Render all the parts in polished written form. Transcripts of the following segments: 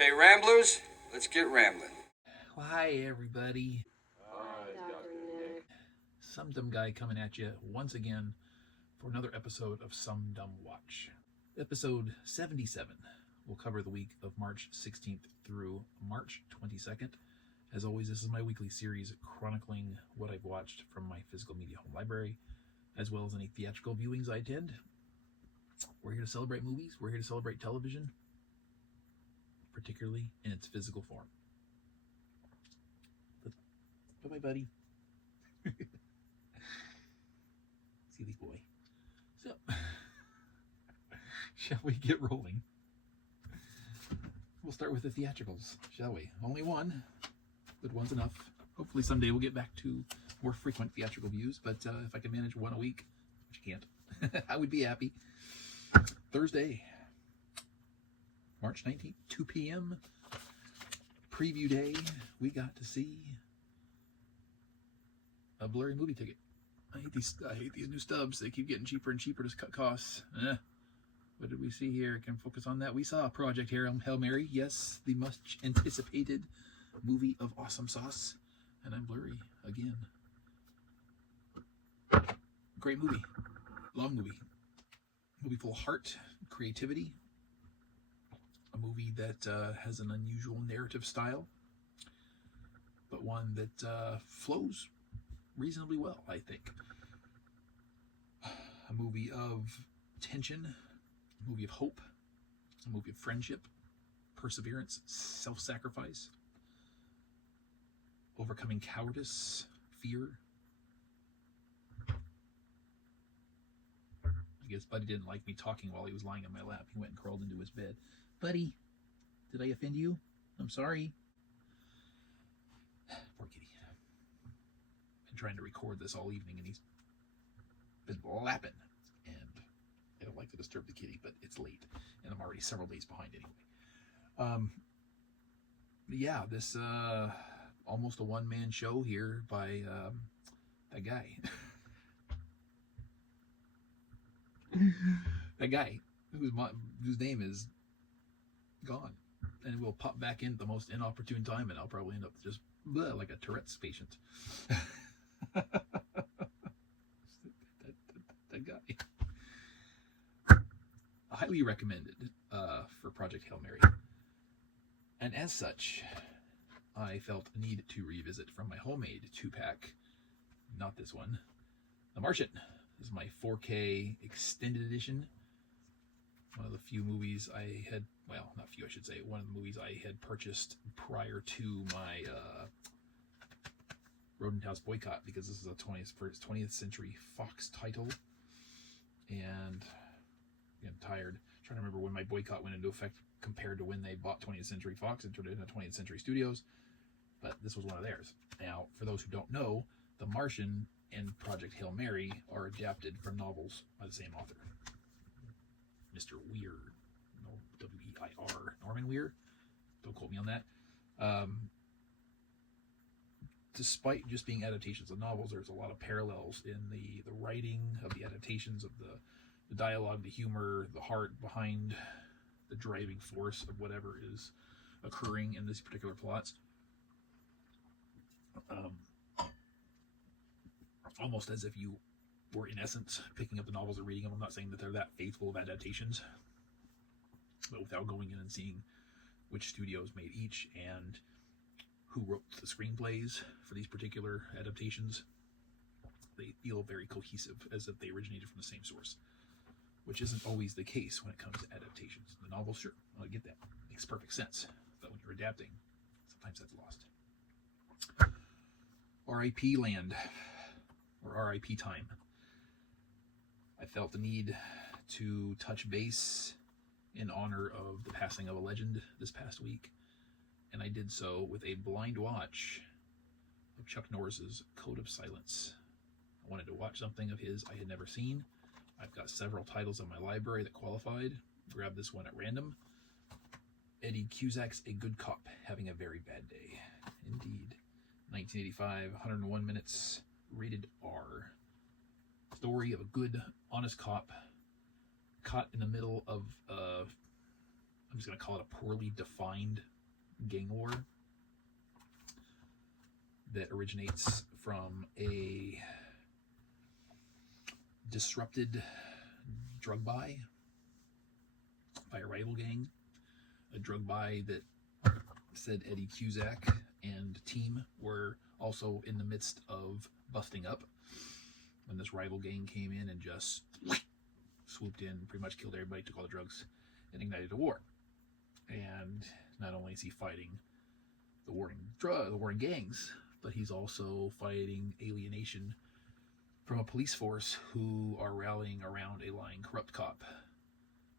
Okay, Ramblers, let's get rambling. Well, hi, everybody. Hi, Dr. Nick. Some Dumb Guy coming at you once again for another episode of SunDumWatch. Episode 77 will cover the week of March 16th through March 22nd. As always, this is my weekly series chronicling what I've watched from my physical media home library, as well as any theatrical viewings I attend. We're here to celebrate movies. We're here to celebrate television, particularly in its physical form. Bye-bye, buddy. Silly boy. So, shall we get rolling? We'll start with the theatricals, shall we? Only one, but one's enough. Hopefully someday we'll get back to more frequent theatrical views, but if I can manage one a week, which I can't, I would be happy. Thursday, March 19th, 2 p.m., preview day, we got to see a blurry movie ticket. I hate these new stubs. They keep getting cheaper and cheaper to cut costs. What did we see here? Can focus on that. We saw Project Hail Mary. Yes, the much anticipated movie of awesome sauce. And I'm blurry again. Great movie. Long movie. Movie full of heart, creativity. A movie that has an unusual narrative style, but one that flows reasonably well, I think. A movie of tension, a movie of hope, a movie of friendship, perseverance, self-sacrifice, overcoming cowardice, fear. I guess Buddy didn't like me talking while he was lying on my lap. He went and crawled into his bed. Buddy, did I offend you? I'm sorry. Poor kitty. Been trying to record this all evening, and he's been lapping. And I don't like to disturb the kitty, but it's late, and I'm already several days behind anyway. Yeah, this almost a one-man show here by that guy. That guy whose name is gone, and will pop back in at the most inopportune time, and I'll probably end up just like a Tourette's patient. that guy. Highly recommended for Project Hail Mary, and as such, I felt a need to revisit from my homemade 2-pack, not this one, The Martian. This is my 4K extended edition. One of the few movies I had, well, not few, I should say, one of the movies I had purchased prior to my Rodent House boycott, because this is a 20th Century Fox title. And I'm tired. I'm trying to remember when my boycott went into effect compared to when they bought 20th Century Fox and turned it into 20th Century Studios. But this was one of theirs. Now, for those who don't know, The Martian and Project Hail Mary are adapted from novels by the same author, Mr. Weir, no, W-E-I-R, Norman Weir. Don't quote me on that. Despite just being adaptations of novels, there's a lot of parallels in the writing of the adaptations, of the dialogue, the humor, the heart behind the driving force of whatever is occurring in these particular plots. Almost as if you were, in essence, picking up the novels and reading them. I'm not saying that they're that faithful of adaptations, but without going in and seeing which studios made each and who wrote the screenplays for these particular adaptations, they feel very cohesive, as if they originated from the same source, which isn't always the case when it comes to adaptations. The novels, sure, I get that. Makes perfect sense. But when you're adapting, sometimes that's lost. R.I.P. Land, or R.I.P. Time. I felt the need to touch base in honor of the passing of a legend this past week, and I did so with a blind watch of Chuck Norris's Code of Silence. I wanted to watch something of his I had never seen. I've got several titles in my library that qualified. Grabbed this one at random. Eddie Cusack's A Good Cop Having a Very Bad Day. Indeed. 1985, 101 minutes, rated R. Story of a good, honest cop caught in the middle of I'm just going to call it a poorly defined gang war that originates from a disrupted drug buy by a rival gang, a drug buy that said Eddie Cusack and team were also in the midst of busting up when this rival gang came in and just swooped in, pretty much killed everybody, took all the drugs, and ignited a war. And not only is he fighting the warring gangs, but he's also fighting alienation from a police force who are rallying around a lying, corrupt cop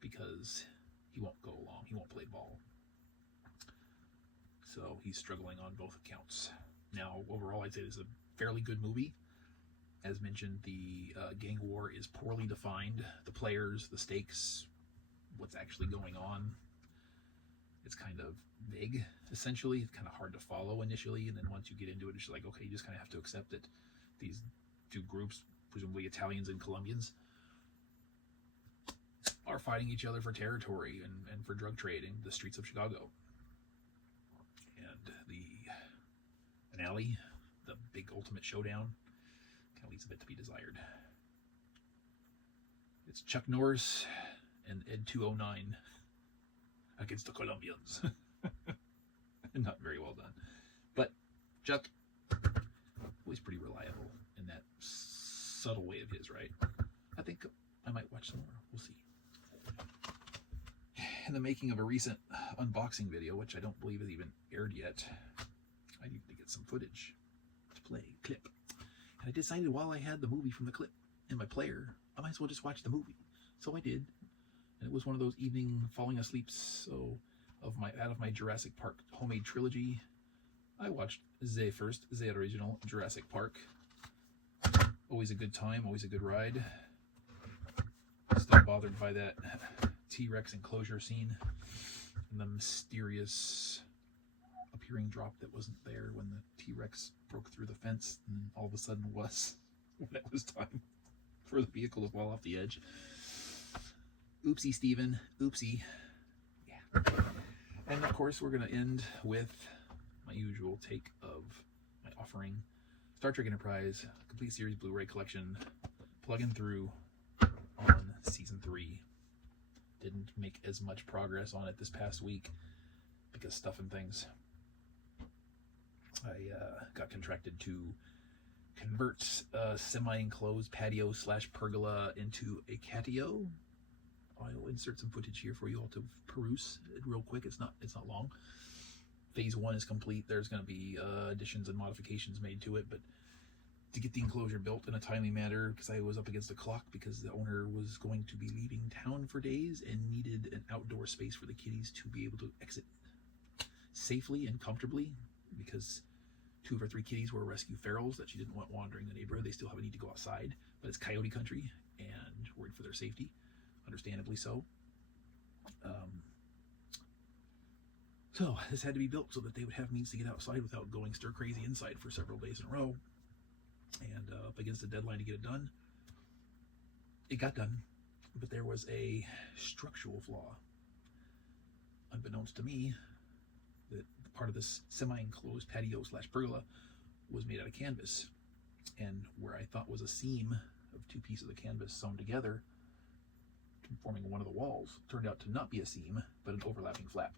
because he won't go along, he won't play ball. So he's struggling on both accounts. Now, overall, I'd say this is a fairly good movie. As mentioned, the gang war is poorly defined. The players, the stakes, what's actually going on, it's kind of vague, essentially. It's kind of hard to follow initially, and then once you get into it, it's just like, okay, you just kind of have to accept that these two groups, presumably Italians and Colombians, are fighting each other for territory and for drug trade in the streets of Chicago. And the finale, the big ultimate showdown, kind of leaves a bit to be desired. It's Chuck Norris and Ed 209 against the Colombians. Not very well done. But Chuck, always pretty reliable in that subtle way of his, right? I think I might watch some more. We'll see. In the making of a recent unboxing video, which I don't believe has even aired yet, I need to get some footage to play, clip. And I decided while I had the movie from the clip in my player, I might as well just watch the movie. So I did. And it was one of those evening falling asleep, so out of my Jurassic Park homemade trilogy, I watched the original Jurassic Park. Always a good time, always a good ride. Still bothered by that T-Rex enclosure scene and the mysterious appearing drop that wasn't there when the T-Rex broke through the fence and all of a sudden was when it was time for the vehicle to fall off the edge. Oopsie, Steven. Oopsie. Yeah. And of course, we're going to end with my usual take of my offering. Star Trek Enterprise, complete series Blu-ray collection, plugging through on season 3. Didn't make as much progress on it this past week because stuff and things. I got contracted to convert a semi-enclosed patio / pergola into a catio. I'll insert some footage here for you all to peruse real quick. It's not long. Phase 1 is complete. There's going to be additions and modifications made to it, but to get the enclosure built in a timely manner, because I was up against the clock because the owner was going to be leaving town for days and needed an outdoor space for the kitties to be able to exit safely and comfortably, because 2 of her 3 kitties were rescue ferals that she didn't want wandering the neighborhood. They still have a need to go outside, but it's coyote country and worried for their safety, understandably so. So this had to be built so that they would have means to get outside without going stir crazy inside for several days in a row. And up against the deadline to get it done. It got done, but there was a structural flaw. Unbeknownst to me, that part of this semi-enclosed patio / pergola was made out of canvas. And where I thought was a seam of 2 pieces of canvas sewn together, forming one of the walls, turned out to not be a seam, but an overlapping flap.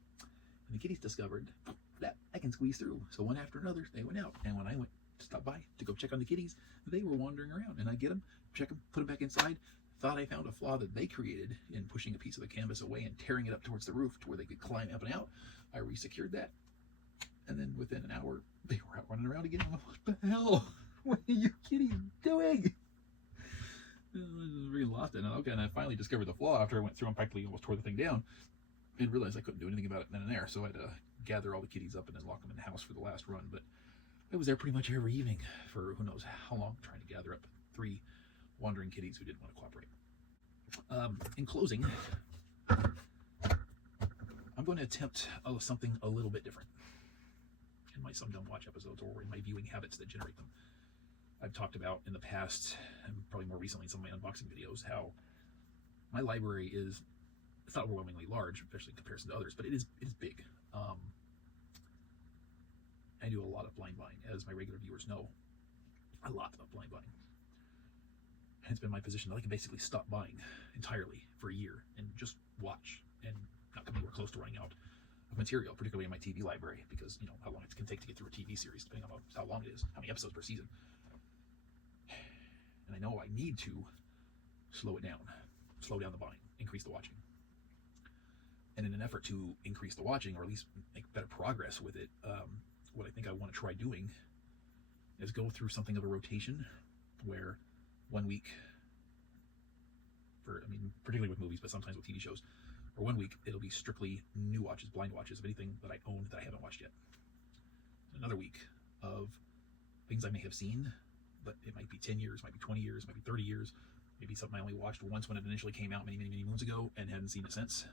And the kitties discovered that I can squeeze through. So one after another, they went out. And when I went to stop by to go check on the kitties, they were wandering around. And I get them, check them, put them back inside. Thought I found a flaw that they created in pushing a piece of the canvas away and tearing it up towards the roof to where they could climb up and out. I resecured that. And then within an hour, they were out running around again. I'm like, what the hell? What are you kitties doing? I really lost it. Okay, and I finally discovered the flaw after I went through and practically almost tore the thing down and realized I couldn't do anything about it then and there. So I had to gather all the kitties up and then lock them in the house for the last run. But I was there pretty much every evening for who knows how long, trying to gather up 3 wandering kitties who didn't want to cooperate. In closing, I'm going to attempt something a little bit different in my SunDumWatch episodes, or in my viewing habits that generate them. I've talked about in the past, and probably more recently in some of my unboxing videos, how my library is it's not overwhelmingly large, especially in comparison to others, but it is big. I do a lot of blind buying, as my regular viewers know. A lot of blind buying. And it's been my position that I can basically stop buying entirely for a year and just watch and not come anywhere close to running out of material, particularly in my TV library, because, you know, how long it can take to get through a TV series, depending on how long it is, how many episodes per season. And I know I need to slow it down, slow down the buying, increase the watching. And in an effort to increase the watching, or at least make better progress with it, what I think I want to try doing is go through something of a rotation where 1 week, particularly with movies, but sometimes with TV shows, or 1 week it'll be strictly new watches, blind watches of anything that I own that I haven't watched yet. Another week of things I may have seen, but it might be 10 years, might be 20 years, might be 30 years, maybe something I only watched once when it initially came out many moons ago and hadn't seen it since.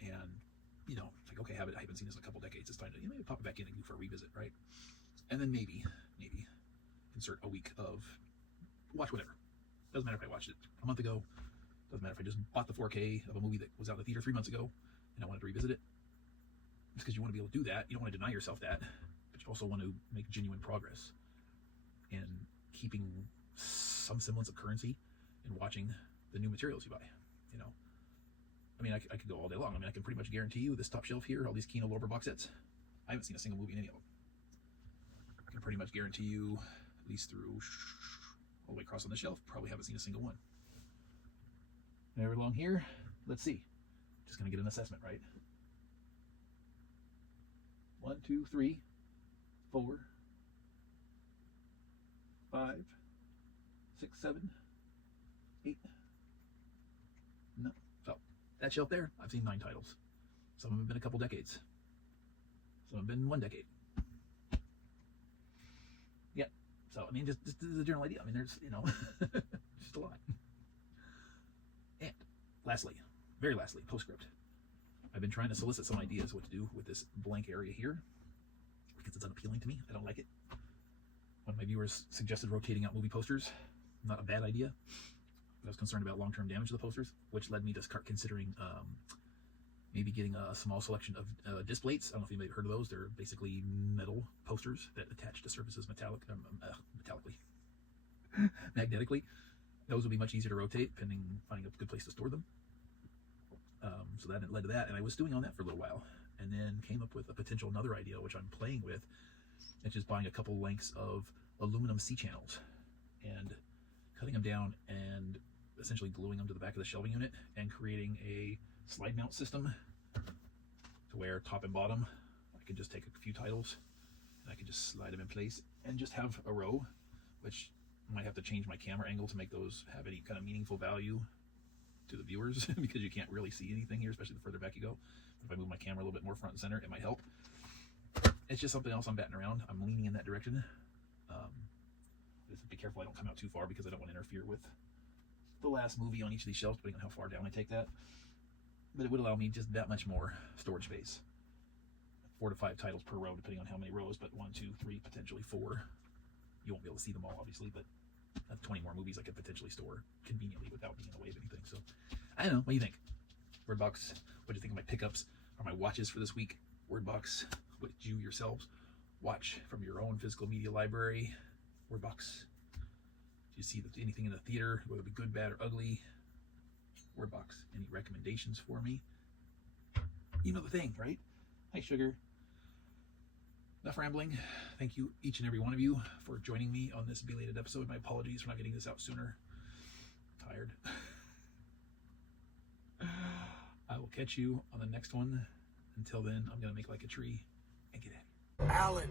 And, you know, it's like, okay, I haven't seen this in a couple decades. It's time to maybe pop it back in and do for a revisit, right? And then maybe insert a week of watch whatever. Doesn't matter if I watched it a month ago. Doesn't matter if I just bought the 4K of a movie that was out in the theater 3 months ago and I wanted to revisit it. It's because you want to be able to do that. You don't want to deny yourself that, but you also want to make genuine progress in keeping some semblance of currency in watching the new materials you buy, you know. I mean, I could go all day long. I mean, I can pretty much guarantee you this top shelf here, all these Kino Lorber box sets, I haven't seen a single movie in any of them. I can pretty much guarantee you, at least through all the way across on the shelf, probably haven't seen a single one. Now along here, let's see. Just gonna get an assessment, right? 1, 2, 3, 4, 5, 6, 7, 8. No. So that shelf there, I've seen 9 titles. Some of them have been a couple decades. Some have been 1 decade. Yeah. So I mean, just the general idea. I mean, there's, you know, just a lot. And lastly, very lastly, postscript. I've been trying to solicit some ideas what to do with this blank area here because it's unappealing to me. I don't like it. One of my viewers suggested rotating out movie posters. Not a bad idea. I was concerned about long-term damage to the posters, which led me to start considering maybe getting a small selection of disc plates. I don't know if anybody heard of those. They're basically metal posters that attach to surfaces magnetically. Those would be much easier to rotate, finding a good place to store them. So that led to that, and I was stewing on that for a little while, and then came up with a potential another idea, which I'm playing with. It's just buying a couple lengths of aluminum C-channels and cutting them down and essentially gluing them to the back of the shelving unit and creating a slide mount system to where top and bottom I can just take a few titles and I can just slide them in place and just have a row, which I might have to change my camera angle to make those have any kind of meaningful value to the viewers because you can't really see anything here, especially the further back you go. If I move my camera a little bit more front and center, it might help. It's just something else I'm batting around. I'm leaning in that direction. Just be careful I don't come out too far because I don't want to interfere with the last movie on each of these shelves, depending on how far down I take that. But it would allow me just that much more storage space. 4 to 5 titles per row, depending on how many rows, but 1, 2, 3, potentially 4. You won't be able to see them all, obviously, but that's 20 more movies I could potentially store conveniently without being in the way of anything. So, I don't know. What do you think? Wordbox, what do you think of my pickups or my watches for this week? Wordbox, what did you yourselves watch from your own physical media library? Wordbox, do you see anything in the theater, whether it be good, bad, or ugly? Wordbox, any recommendations for me? You know the thing, right? Hi, Sugar. Enough rambling. Thank you, each and every one of you, for joining me on this belated episode. My apologies for not getting this out sooner. I'm tired. I will catch you on the next one. Until then, I'm going to make like a tree and get at you. Alan.